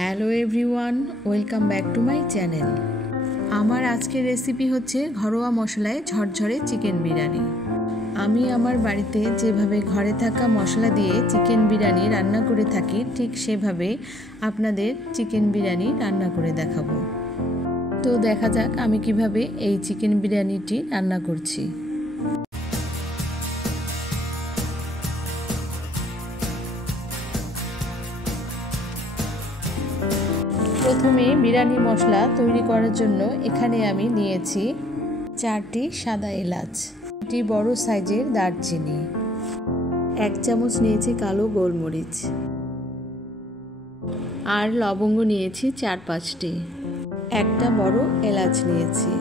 Hello everyone, welcome back to my channel. আমার আজকের recipe হচ্ছে ঘরোয়া মশলায় ঝরঝরে চিকেন বিরিয়ানি। আমি আমার বাড়িতে যেভাবে ঘরে থাকা মশলা দিয়ে চিকেন বিরিয়ানি রান্না করে থাকি, ঠিক সেভাবে আপনাদের চিকেন বিরিয়ানি রান্না করে দেখাবো। তো দেখা যাক আমি কিভাবে এই চিকেন বিরিয়ানিটি রান্না করছি। প্রথমে বিরিয়ানি মশলা তৈরি করার জন্য এখানে আমি নিয়েছি 4টি সাদা এলাচ, 2টি বড় সাইজের দারচিনি, 1 চামচ নিয়েছি কালো গোলমরিচ, আর লবঙ্গ নিয়েছি 4-5টি, একটা বড় এলাচ নিয়েছি,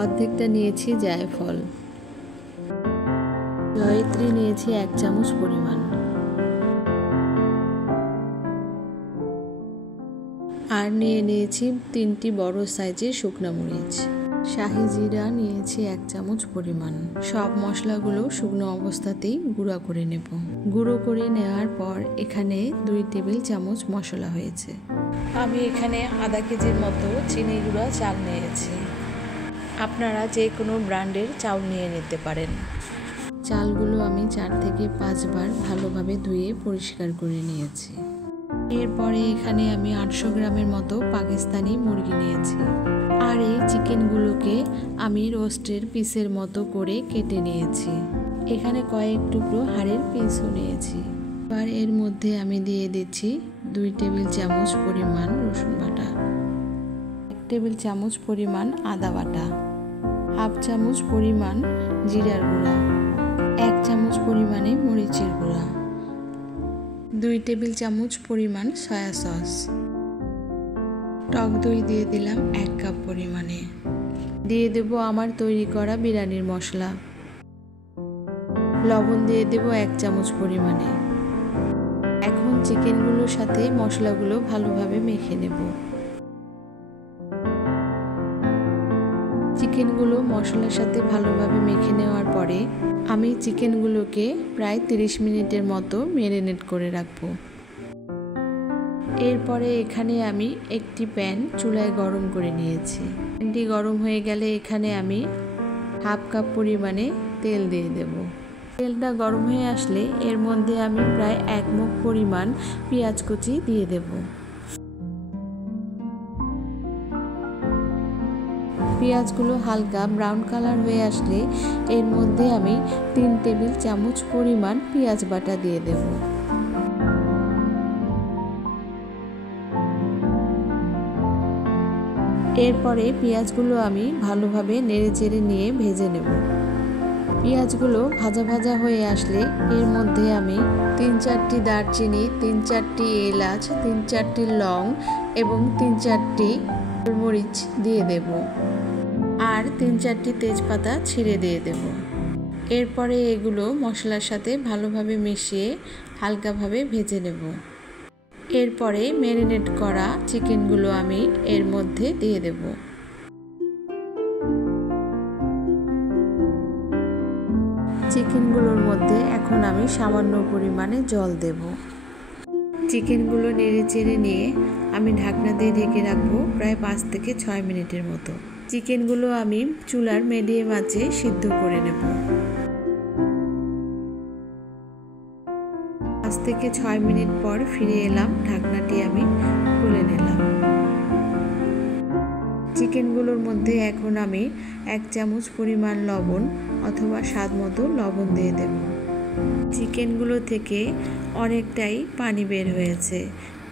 অর্ধেকটা নিয়েছি জায়ফল, জয়িত্রী নিয়েছি 1 চামচ পরিমাণ, আর নিয়েছি 3টি বড় সাইজের শুকনো মরিচ, শাহি জিরা নিয়েছি 1 চামচ পরিমাণ। সব মশলাগুলো শুকনো অবস্থাতেই গুঁড়া করে নেব। গুঁড়ো করে নেওয়ার পর এখানে 2 টেবিল চামচ মশলা হয়েছে। আমি এখানে আধা কেজির মতো চিনি গুঁড়া চাল নিয়েছি। আপনারা যে কোনো ব্র্যান্ডের চাউল নিয়ে নিতে পারেন। চালগুলো আমি 4 থেকে 5 বার ভালোভাবে ধুয়ে পরিষ্কার করে নিয়েছি। এরপরে এখানে আমি 800 গ্রামের মতো পাকিস্তানি মুরগি নিয়েছি, আর এই চিকেনগুলোকে আমি রোস্টের পিসের মতো করে কেটে নিয়েছি। এখানে কয়েক টুকরো হাড়ের পিসও নিয়েছি। আর এর মধ্যে আমি দিয়ে দিচ্ছি 2 টেবিল চামচ পরিমাণ রসুন বাটা, 1 টেবিল চামচ পরিমাণ আদা বাটা, 1/2 চামচ পরিমাণ জিরার গুঁড়া, 1 চামচ পরিমাণে মরিচের গুঁড়া, 2 টেবিল চামচ পরিমাণ সয়া সস, টক দই দিয়ে দিলাম 1 কাপ পরিমাণে, দিয়ে দেব আমার তৈরি করা বিরিয়ানির মশলা, লবণ দিয়ে দেব 1 চামচ পরিমাণে। এখন চিকেনগুলোর সাথে মশলাগুলো ভালোভাবে মেখে নেব। চিকেনগুলো মশলার সাথে ভালোভাবে মেখে নেওয়ার পরে আমি চিকেনগুলোকে প্রায় 30 মিনিটের মতো ম্যারিনেট করে রাখবো। এরপরে এখানে আমি একটি প্যান চুলায় গরম করে নিয়েছি। প্যানটি গরম হয়ে গেলে এখানে আমি 1/2 কাপ পরিমাণে তেল দিয়ে দেব। তেলটা গরম হয়ে আসলে এর মধ্যে আমি প্রায় 1 মুখ পরিমাণ পেঁয়াজ কুচি দিয়ে দেব। পেঁয়াজগুলো হালকা ব্রাউন কালার হয়ে আসলে এর মধ্যে আমি 3 টেবিল চামচ পরিমাণ পেঁয়াজ বাটা দিয়ে দেব। এরপরে পেঁয়াজগুলো আমি ভালোভাবে নেড়েচেড়ে নিয়ে ভেজে নেব। পেঁয়াজগুলো ভাজা ভাজা হয়ে আসলে এর মধ্যে আমি 3-4টি দারচিনি, 3-4টি এলাচ, 3-4টি লং এবং 3-4টি গোলমরিচ দিয়ে দেব, আর 3-4টি তেজপাতা ছিঁড়ে দিয়ে দেব। এরপরে এগুলো মশলার সাথে ভালোভাবে মিশিয়ে হালকাভাবে ভেজে নেব। এরপরে ম্যারিনেট করা চিকেনগুলো আমি এর মধ্যে দিয়ে দেব। চিকেনগুলোর মধ্যে এখন আমি সামান্য পরিমাণে জল দেব। চিকেনগুলো নেড়েচেড়ে নিয়ে আমি ঢাকনা দিয়ে ঢেকে রাখবো প্রায় 5 থেকে 6 মিনিটের মতো। চিকেনগুলো আমি চুলার মিডিয়াম আঁচে সিদ্ধ করে নেব। 5 থেকে 6 মিনিট পর ফিরে এলাম, ঢাকনাটি আমি খুলে নিলাম। চিকেনগুলোর মধ্যে এখন আমি 1 চামচ পরিমাণ লবণ অথবা স্বাদ মতো লবণ দিয়ে দেব। চিকেনগুলো থেকে অনেকটাই পানি বের হয়েছে,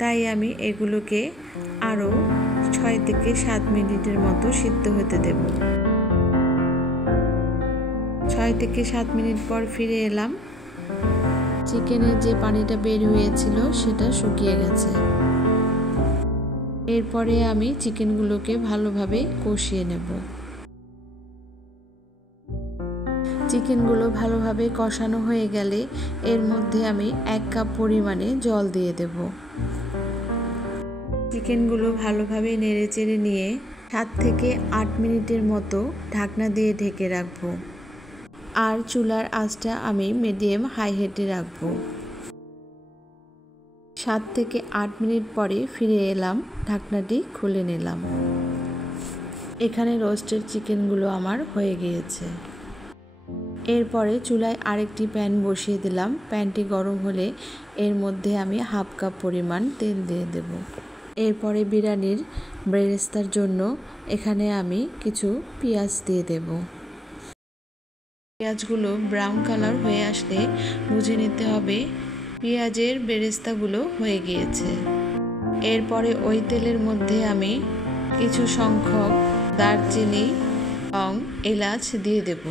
তাই আমি এগুলোকে আরও 6 থেকে 7 মিনিটের মতো সিদ্ধ হতে দেব। 6 থেকে 7 মিনিট পর ফিরে এলাম। চিকেনের যে পানিটা বের হয়েছিল সেটা শুকিয়ে গেছে। এরপরে আমি চিকেনগুলোকে ভালোভাবে কষিয়ে নেব। চিকেনগুলো ভালোভাবে কষানো হয়ে গেলে এর মধ্যে আমি 1 কাপ পরিমাণে জল দিয়ে দেব। চিকেনগুলো ভালোভাবে নেড়েচেড়ে নিয়ে 7 থেকে 8 মিনিটের মতো ঢাকনা দিয়ে ঢেকে রাখবো, আর চুলার আঁচটা আমি মিডিয়াম হাই হিটে রাখবো। 7 থেকে 8 মিনিট পরে ফিরে এলাম, ঢাকনাটি খুলে নিলাম। এখানে রোস্টেড চিকেনগুলো আমার হয়ে গিয়েছে। এরপরে চুলায় আরেকটি প্যান বসিয়ে দিলাম। প্যানটি গরম হলে এর মধ্যে আমি হাফ কাপ পরিমাণ তেল দিয়ে দেব। এরপরে বিরিয়ানির বেরেস্তার জন্য এখানে আমি কিছু পেঁয়াজ দিয়ে দেব। পেঁয়াজগুলো ব্রাউন কালার হয়ে আসলে বুঝে নিতে হবে পেঁয়াজের বেরেস্তাগুলো হয়ে গিয়েছে। এরপরে ওই তেলের মধ্যে আমি কিছু সংখ্যক দারচিনি, লং, এলাচ দিয়ে দেব,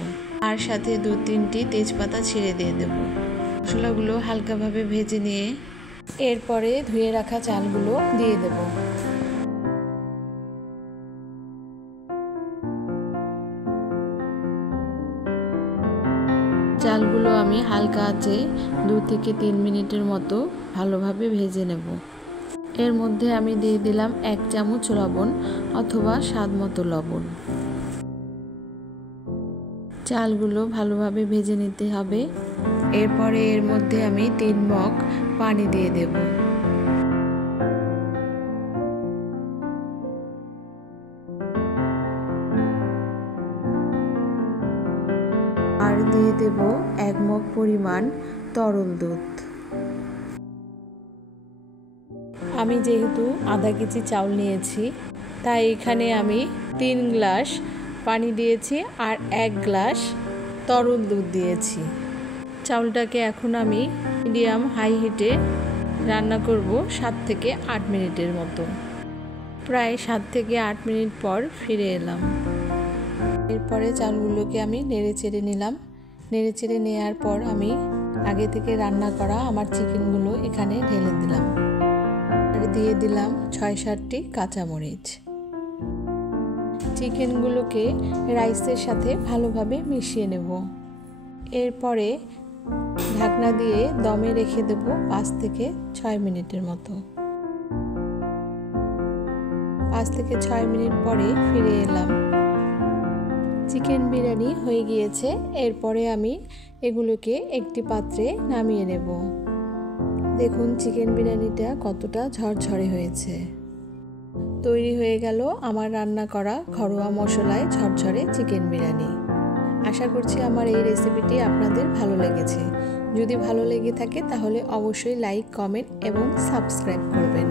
আর সাথে 2-3টি তেজপাতা ছিঁড়ে দিয়ে দেব। মশলাগুলো হালকাভাবে ভেজে নিয়ে এরপরে ধুয়ে রাখা চালগুলো দিয়ে দেব। চালগুলো আমি হালকা আঁচে 2 থেকে 3 মিনিটের মতো ভালোভাবে ভেজে নেব। এর মধ্যে আমি দিয়ে দিলাম 1 চামচ লবণ অথবা স্বাদ মতো লবণ। চালগুলো ভালোভাবে ভেজে নিতে হবে। এরপরে এর মধ্যে আমি 3 মগ পানি দিয়ে দেব। আর দিয়ে দেব 1 মগ পরিমাণ তরল দুধ। আমি যেহেতু আধা কেজি চাউল নিয়েছি, তাই এখানে আমি 3 গ্লাস পানি দিয়েছি আর 1 গ্লাস তরল দুধ দিয়েছি। চাউলটাকে এখন আমি মিডিয়াম হাই হিটে রান্না করব 7 থেকে 8 মিনিটের মতো। প্রায় 7 থেকে 8 মিনিট পর ফিরে এলাম। এরপরে চালগুলোকে আমি নেড়েচেড়ে নিলাম। নেড়েচেড়ে নেওয়ার পর আমি আগে থেকে রান্না করা আমার চিকেনগুলো এখানে ঢেলে দিলাম। আর দিয়ে দিলাম 6-7টি কাঁচামরিচ। চিকেনগুলোকে রাইসের সাথে ভালোভাবে মিশিয়ে নেব। এরপরে ঢাকনা দিয়ে দমে রেখে দেব 5 থেকে 6 মিনিটের মতো। 5 থেকে 6 মিনিট পরে ফিরে এলাম। চিকেন বিরিয়ানি হয়ে গিয়েছে। এরপরে আমি এগুলোকে একটি পাত্রে নামিয়ে নেব। দেখুন চিকেন বিরিয়ানিটা কতটা ঝরঝরে হয়েছে। তৈরি হয়ে গেল আমার রান্না করা ঘরোয়া মশলায় ঝরঝরে চিকেন বিরিয়ানি। আশা করছি আমার এই রেসিপিটি আপনাদের ভালো লেগেছে। যদি ভালো লেগে থাকে তাহলে অবশ্যই লাইক, কমেন্ট এবং সাবস্ক্রাইব করবেন।